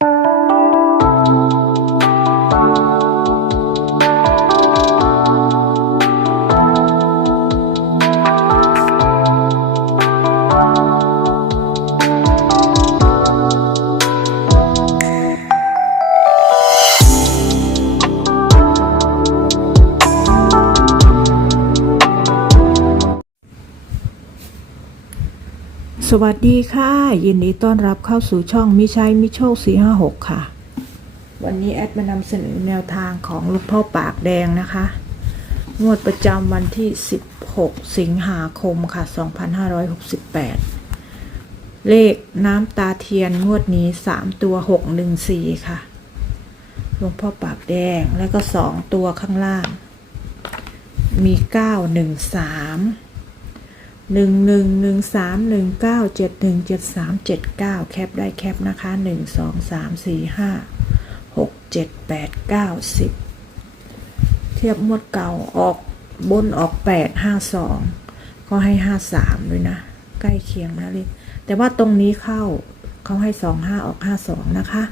you สวัสดีค่ะ ยินดีต้อนรับเข้าสู่ช่องมิชัยมิโชค 456 ค่ะ วันนี้แอดมานำเสนอแนวทางของหลูกพ่อปากแดงนะคะ งวดประจำวันที่ 16 สิงหาคมค่ะ 2568 เลขน้ำตาเทียนงวดนี้ 3 ตัว 614 ค่ะหลวงพ่อปากแดงแล้วก็ 2 ตัวข้างล่าง มี 913 หนึ่งหนึ่งหนึ่งสามหนึ่งเก้าเจ็ดหนึ่งเจ็ดสามเจ็ดเก้าแคปได้แคปนะคะหนึ่งสองสามสี่ห้าหกเจ็ดแปดเก้าสิบเทียบหมวดเก่าออกบนออกแปดห้าสองก็ให้ห้าสามด้วยนะ ใกล้เคียงนะลิแต่ว่าตรงนี้เข้าเขาให้สองห้าออกห้าสองนะคะ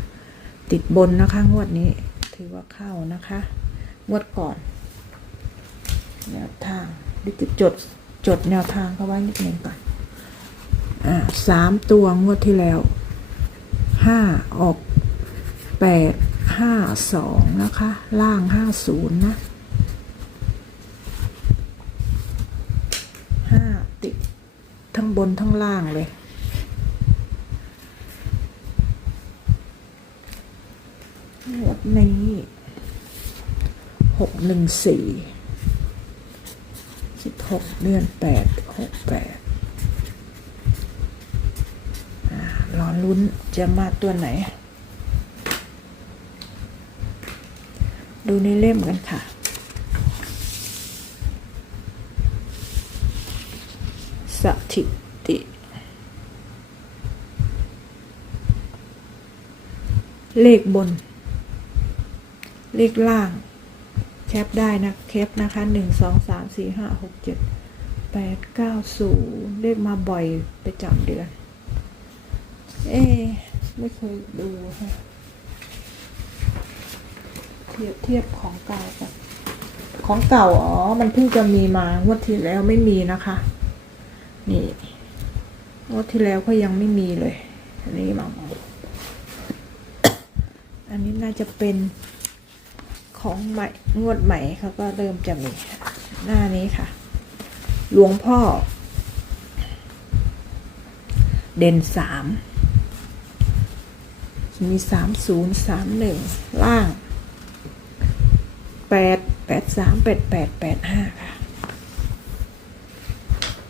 ติดบนนะคะ งวดนี้ถือว่าเข้านะคะ งวดก่อนแนวทางดิจิจด จดแนวทางเขาไว้นิดนึงก่อนอ่าสามตัวงวดที่แล้วห้าออกแปดห้าสองนะคะ ล่างห้าศูนย์นะห้าติดทั้งบนทั้งล่างเลยงวดนี้หกหนึ่งสี่ สิบหกเดือนแปดหกแปดรอลุ้นจะมาตัวไหน ดูในเล่มกันค่ะสถิติเลขบน เลขล่าง แคปได้นะแคปนะคะหนึ่งสองสามสี่ห้าหกเจ็ดแปดเก้าศูนย์เลขมาบ่อยประจำเดือน เอ๊ไม่เคยดูฮะเทียบเทียบของเก่ากับของเก่า อ๋อ มันเพิ่งจะมีมางวดที่แล้วไม่มีนะคะ นี่งวดที่แล้วก็ยังไม่มีเลย อันนี้มาอันนี้น่าจะเป็น ของใหม่งวดใหม่เขาก็เริ่มจะมีหน้านี้ค่ะ หลวงพ่อ เด่นสามมีสามศูนย์สามหนึ่งล่างแปดแปดสามแปดแปดแปดห้าค่ะ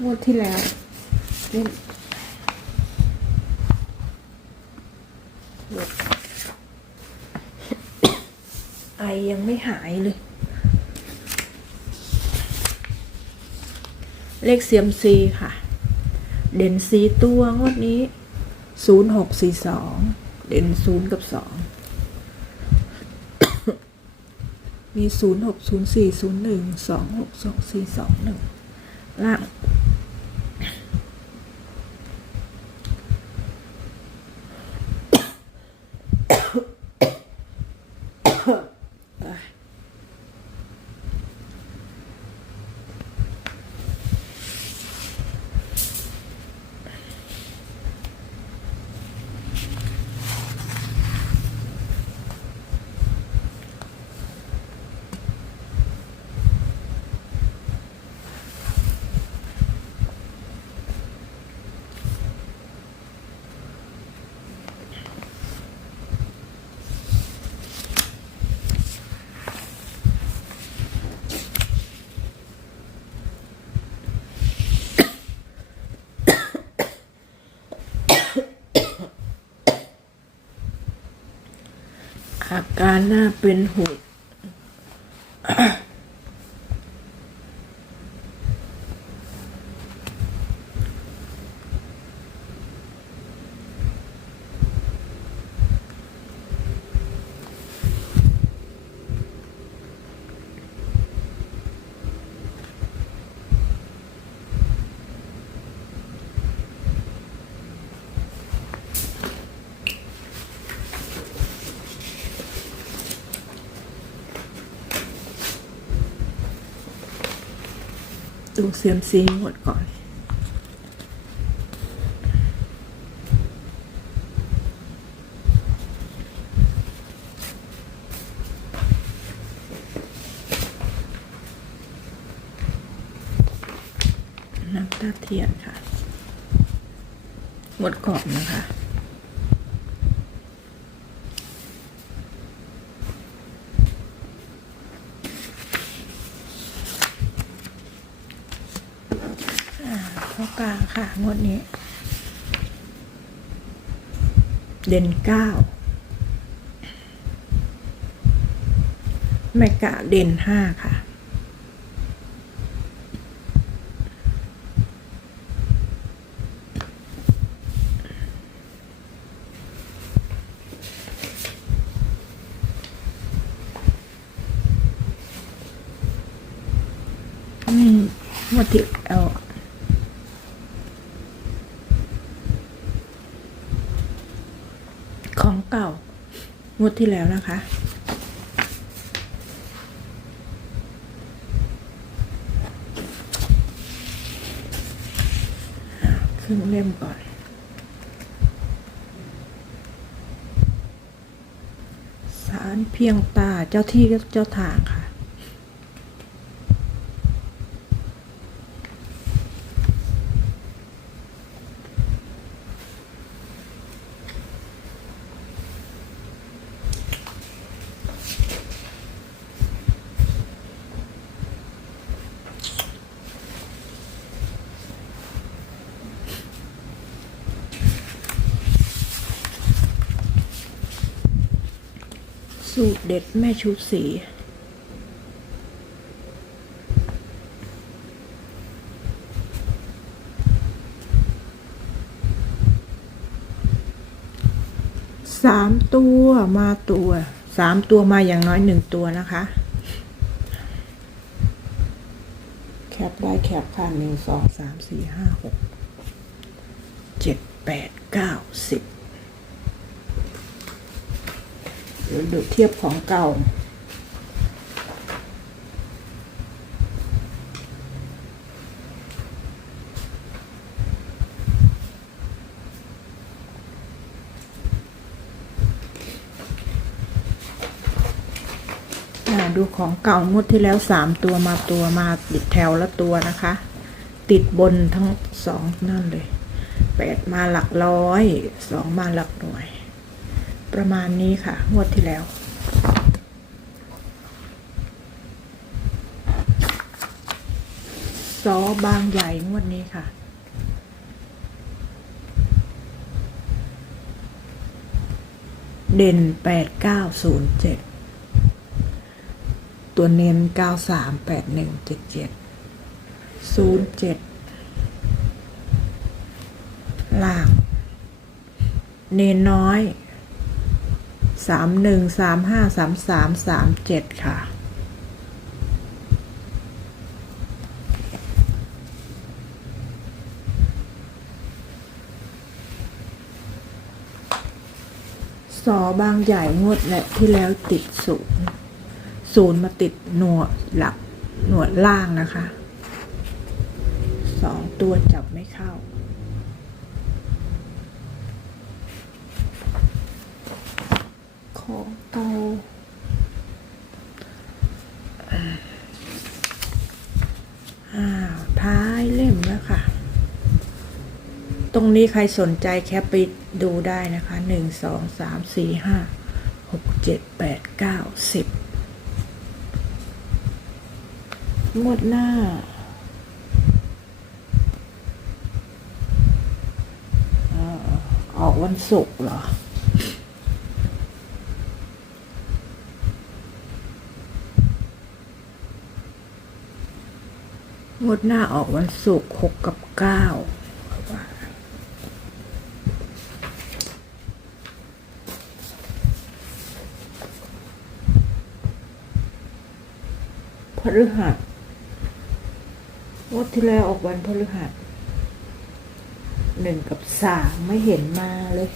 งวดที่แล้วนี่หลบ ไอยังไม่หายเลย เลขเซียมซีค่ะ เด่นสีตัวงวดนี้ศูนย์หกสี่สองเด่นศูนย์กับสองมีศูนย์หกศูนย์สี่ศูนย์หนึ่งสองหกสองสี่สองหนึ่งล่าง อาการน่าเป็นห่วง ดูเซียมซีหมดก่อน น้ำตาเทียนค่ะ หมดกรอบนะคะ อ่า เข้ากลางค่ะ งวดนี้ เด่นเก้าแมกะเด่นห้าค่ะ อืมหมดที่เอา ของเก่างวดที่แล้วนะคะ ครึ่งเล่มก่อน สารเพียงตาเจ้าที่เจ้าทางค่ะ สูตรเด็ดแม่ชุบสี สามตัวมาตัวสามตัวมาอย่างน้อยหนึ่งตัวนะคะ แคปได้แคปค่ะหนึ่งสองสามสี่ห้าหกเจ็ดแปดเก้าสิบ เดี๋ยวดูเทียบของเก่าอ่า ดูของเก่างวดที่แล้วสามตัวมาตัวมาติดแถวละตัวนะคะ ติดบนทั้งสองนั่นเลยแปดมาหลักร้อยสองมาหลักหน่วย ประมาณนี้ค่ะ งวดที่แล้ว ซอบางใหญ่งวดนี้ค่ะ เด่นแปดเก้าศูนย์เจ็ดตัวเน้นเก้าสามแปดหนึ่งเจ็ดเจ็ดศูนย์เจ็ดล่าง เนนน้อย สามหนึ่งสามห้าสามสามสามเจ็ดค่ะสอบางใหญ่งวดแหละที่แล้วติดศูนย์ศูนย์มาติดหนวดหลักหนวดล่างนะคะสองตัวจับไม่เข้า ของเก่าอ้าวท้ายเล่มแล้วค่ะ ตรงนี้ใครสนใจแคปไปดูได้นะคะหนึ่งสองสามสี่ห้าหกเจ็ดแปดเก้าสิบหมดหน้าออกวันศุกร์เหรอ งวดหน้าออกวันศุกร์หกกับเก้าพฤหัสงวดที่แล้วออกวันพฤหัสหนึ่งกับสามไม่เห็นมาเลย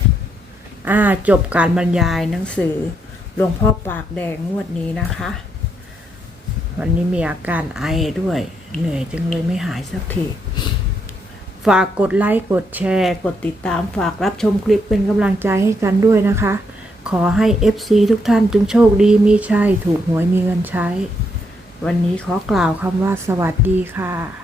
อ่า จบการบรรยายหนังสือหลวงพ่อปากแดงงวดนี้นะคะ วันนี้มีอาการไอด้วย เหนื่อยจังเลยไม่หายสักทีฝากกดไลค์กดแชร์ กดติดตามฝากรับชมคลิปเป็นกำลังใจให้กันด้วยนะคะ ขอให้ FC ทุกท่านจงโชคดีมีชัยถูกหวยมีเงินใช้ วันนี้ขอกล่าวคำว่าสวัสดีค่ะ